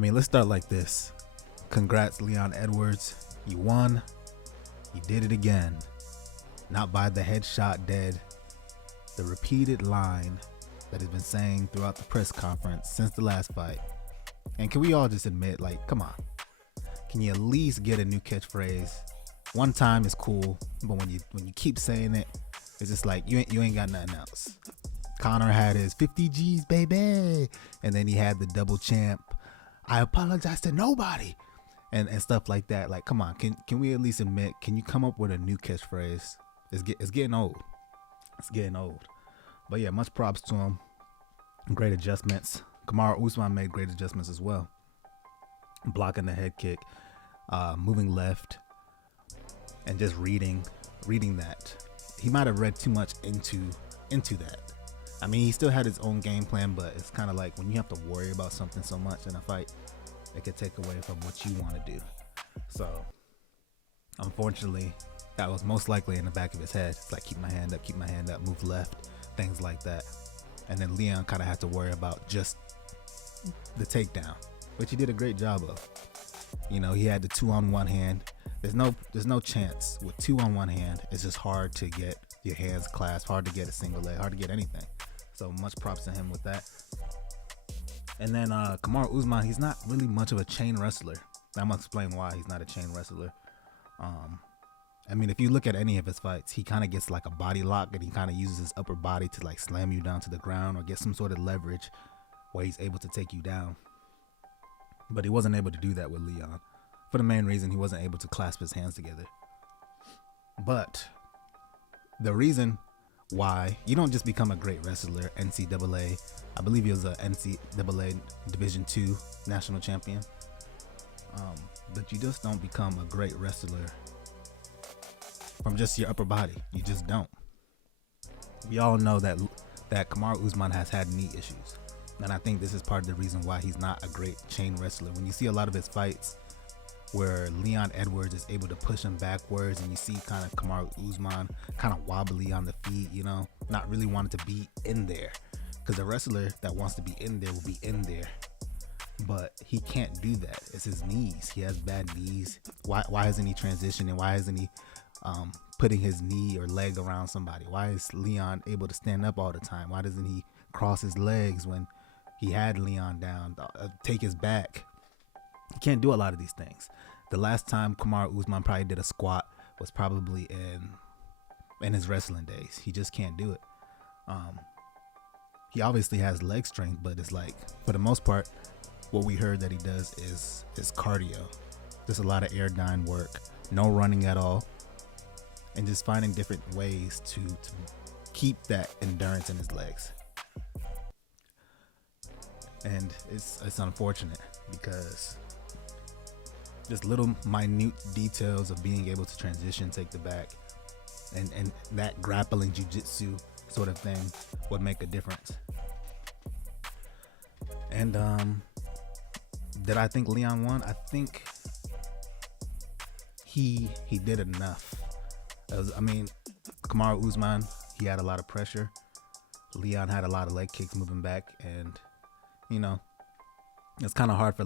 mean, let's start like this. Congrats, Leon Edwards. You won. You did it again. Not by the headshot dead. The repeated line that has been saying throughout the press conference since the last fight. And can we all just admit, like, come on. Can you at least get a new catchphrase? One time is cool, but when you keep saying it, it's just like you ain't got nothing else. Conor had his 50 G's, baby. And then he had the double champ. I apologize to nobody. And stuff like that. Like, come on, can we at least admit, can you come up with a new catchphrase? It's getting old. It's getting old. But yeah, much props to him. Great adjustments. Kamaru Usman made great adjustments as well. Blocking the head kick, moving left, and just reading that. He might have read too much into that. I mean, he still had his own game plan, but it's kind of like when you have to worry about something so much in a fight, it could take away from what you want to do. So, unfortunately, that was most likely in the back of his head. It's like, keep my hand up, move left, things like that. And then Leon kind of had to worry about just the takedown, which he did a great job of. You know, he had the 2-on-1 hand. There's no chance with 2-on-1 hand. It's just hard to get your hands clasped, hard to get a single leg, hard to get anything. So much props to him with that. And then Kamaru Usman, he's not really much of a chain wrestler. I'm gonna explain why he's not a chain wrestler. I mean, if you look at any of his fights, he kind of gets like a body lock, and he kind of uses his upper body to like slam you down to the ground or get some sort of leverage where he's able to take you down. But he wasn't able to do that with Leon, for the main reason he wasn't able to clasp his hands together. But the reason why you don't just become a great wrestler, NCAA, I believe he was a NCAA Division II national champion, but you just don't become a great wrestler from just your upper body. You just don't. We all know that Kamaru Usman has had knee issues, and I think this is part of the reason why he's not a great chain wrestler. When you see a lot of his fights where Leon Edwards is able to push him backwards, and you see kind of Kamaru Usman kind of wobbly on the feet, you know, not really wanting to be in there, because a wrestler that wants to be in there will be in there, but he can't do that. It's his knees. He has bad knees. Why isn't he transitioning? Why isn't he putting his knee or leg around somebody? Why is Leon able to stand up all the time? Why doesn't he cross his legs when he had Leon down, take his back? He can't do a lot of these things. The last time Kamaru Usman probably did a squat was probably in his wrestling days. He just can't do it. He obviously has leg strength, but it's like, for the most part, what we heard that he does is cardio. Just a lot of airdyne work, no running at all, and just finding different ways to keep that endurance in his legs. And it's unfortunate, because just little minute details of being able to transition, take the back, and that grappling jiu-jitsu sort of thing would make a difference. And did I think Leon won? I think he did enough. Kamaru Usman, he had a lot of pressure. Leon had a lot of leg kicks moving back, and you know, it's kind of hard for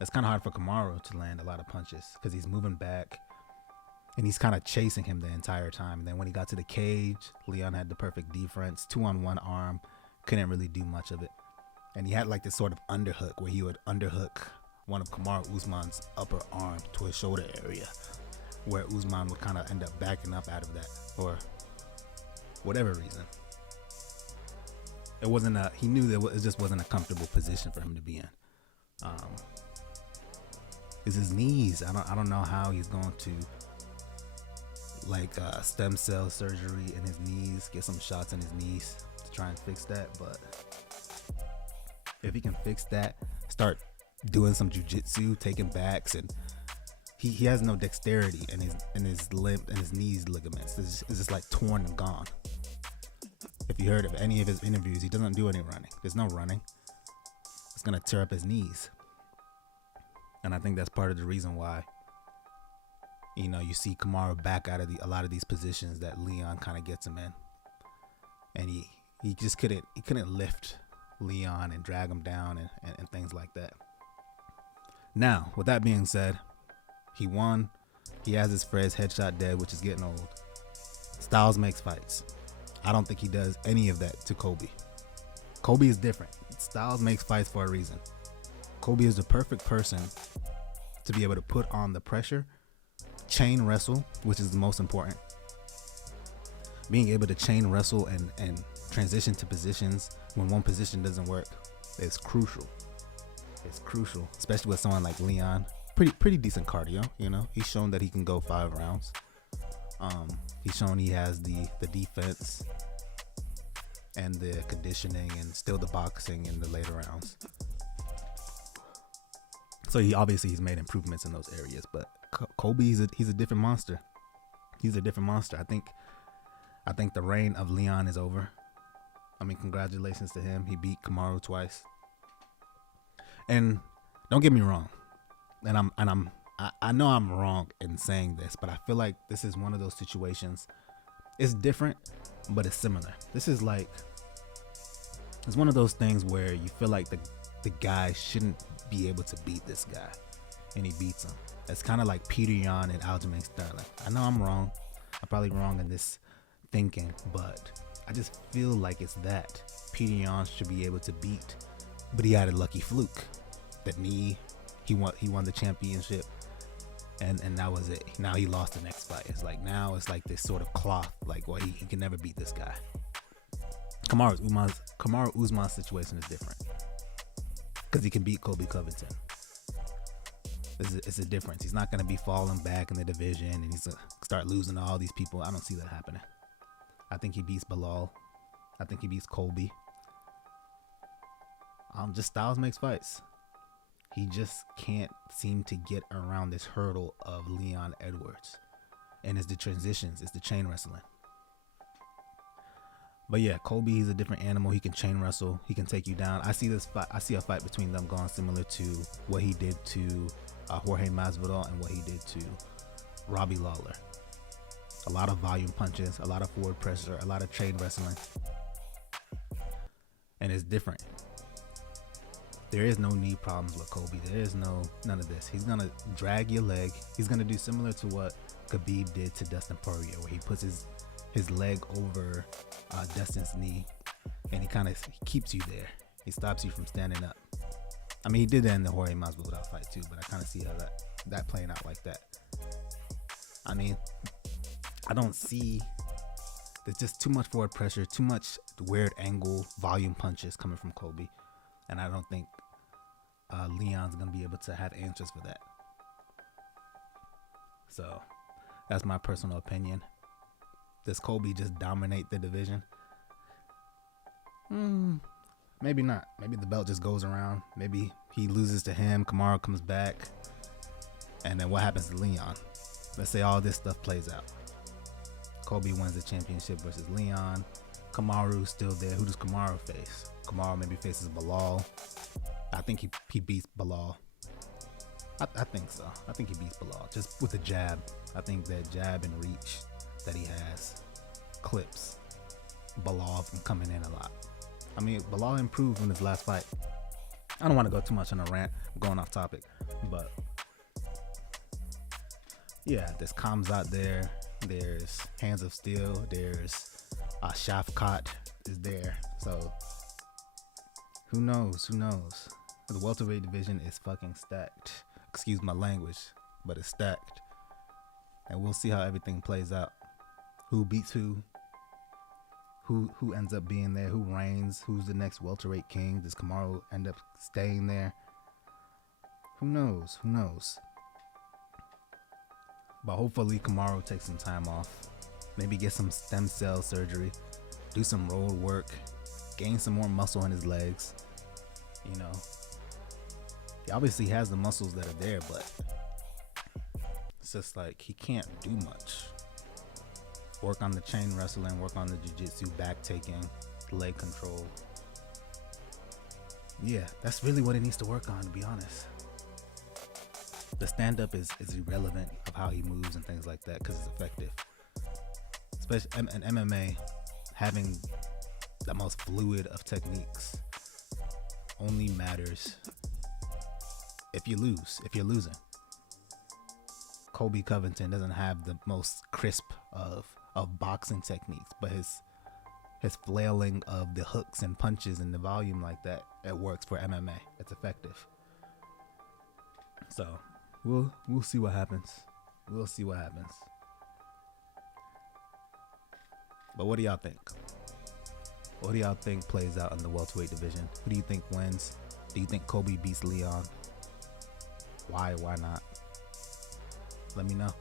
Kamaru to land a lot of punches, because he's moving back and he's kind of chasing him the entire time. And then when he got to the cage, Leon had the perfect defense, 2-on-1 arm, couldn't really do much of it. And he had like this sort of underhook where he would underhook one of Kamaru Usman's upper arm to his shoulder area, where Usman would kind of end up backing up out of that for whatever reason. He knew that it just wasn't a comfortable position for him to be in. It's his knees. I don't know how he's going to stem cell surgery in his knees, get some shots in his knees to try and fix that. But if he can fix that, start doing some jiu-jitsu, taking backs, and he has no dexterity in his limb and his knees ligaments. It's just like torn and gone. If you heard of any of his interviews, he doesn't do any running. There's no running. It's gonna tear up his knees. And I think that's part of the reason why, you know, you see Kamaru back out of a lot of these positions that Leon kind of gets him in. And he just couldn't lift Leon and drag him down and things like that. Now, with that being said, he won. He has his Fred's headshot dead, which is getting old. Styles makes fights. I don't think he does any of that to Colby. Colby is different. Styles makes fights for a reason. Colby is the perfect person to be able to put on the pressure, chain wrestle, which is the most important. Being able to chain wrestle and transition to positions when one position doesn't work is crucial. It's crucial, especially with someone like Leon. Pretty decent cardio, you know. He's shown that he can go 5 rounds. He's shown he has the defense and the conditioning and still the boxing in the later rounds. So he's made improvements in those areas. But Colby, he's a different monster. He's a different monster. I think the reign of Leon is over. I mean, congratulations to him. He beat Kamaru twice. And don't get me wrong. I know I'm wrong in saying this, but I feel like this is one of those situations. It's different, but it's similar. This is like, it's one of those things where you feel like the guy shouldn't be able to beat this guy, and he beats him. It's kind of like Peter Yan and Aljamain Sterling. I know I'm wrong. I'm probably wrong in this thinking, but I just feel like it's that. Peter Yan should be able to beat, but he had a lucky fluke. That knee, he won the championship, and that was it. Now he lost the next fight. It's like now it's like this sort of cloth, like, well, he can never beat this guy. Kamaru Usman's situation is different because he can beat Colby Covington. It's a difference. He's not going to be falling back in the division and he's going to start losing to all these people. I don't see that happening. I think he beats Bilal. I think he beats Colby. Just Styles makes fights. He just can't seem to get around this hurdle of Leon Edwards. And it's the transitions. It's the chain wrestling. But yeah, Colby, he's a different animal. He can chain wrestle. He can take you down. I see a fight between them going similar to what he did to Jorge Masvidal and what he did to Robbie Lawler. A lot of volume punches, a lot of forward pressure, a lot of chain wrestling. And it's different. There is no knee problems with Colby. There is none of this. He's going to drag your leg. He's going to do similar to what Khabib did to Dustin Poirier, where he puts his leg over Dustin's knee, and he kind of keeps you there. He stops you from standing up. I mean, he did that in the Jorge Masvidal fight too, but I kind of see how that playing out like that. I mean, I don't see. There's just too much forward pressure, too much weird angle, volume punches coming from Colby, and I don't think Leon's gonna be able to have answers for that. So that's my personal opinion. Does Colby just dominate the division? Maybe not. Maybe the belt just goes around. Maybe he loses to him. Kamaru comes back. And then what happens to Leon? Let's say all this stuff plays out. Colby wins the championship versus Leon. Kamaru's still there. Who does Kamaru face? Kamaru maybe faces Bilal. I think he beats Bilal. I think so. I think he beats Bilal just with a jab. I think that jab and reach that he has clips Bilal from coming in a lot. I mean, Bilal improved in his last fight. I don't want to go too much on a rant. I'm going off topic, but yeah, there's Kamzat there. There's Hands of Steel. There's Shafkat is there. So who knows? The welterweight division is fucking stacked. Excuse my language, but it's stacked. And we'll see how everything plays out. Who beats who ends up being there, who reigns, who's the next welterweight king. Does Kamaru end up staying there? Who knows? But hopefully Kamaru takes some time off, maybe get some stem cell surgery, do some road work, gain some more muscle in his legs. You know, he obviously has the muscles that are there, but it's just like he can't do much. Work on the chain wrestling, work on the jiu-jitsu, back taking, leg control. Yeah, that's really what he needs to work on, to be honest. The stand-up is irrelevant of how he moves and things like that because it's effective. Especially in MMA, having the most fluid of techniques only matters if you lose, if you're losing. Colby Covington doesn't have the most crisp of boxing techniques, but his flailing of the hooks and punches and the volume like that, it works for MMA. It's effective. So we'll see what happens. We'll see what happens. But what do y'all think? What do y'all think plays out in the welterweight division? Who do you think wins? Do you think Colby beats Leon? Why not? Let me know.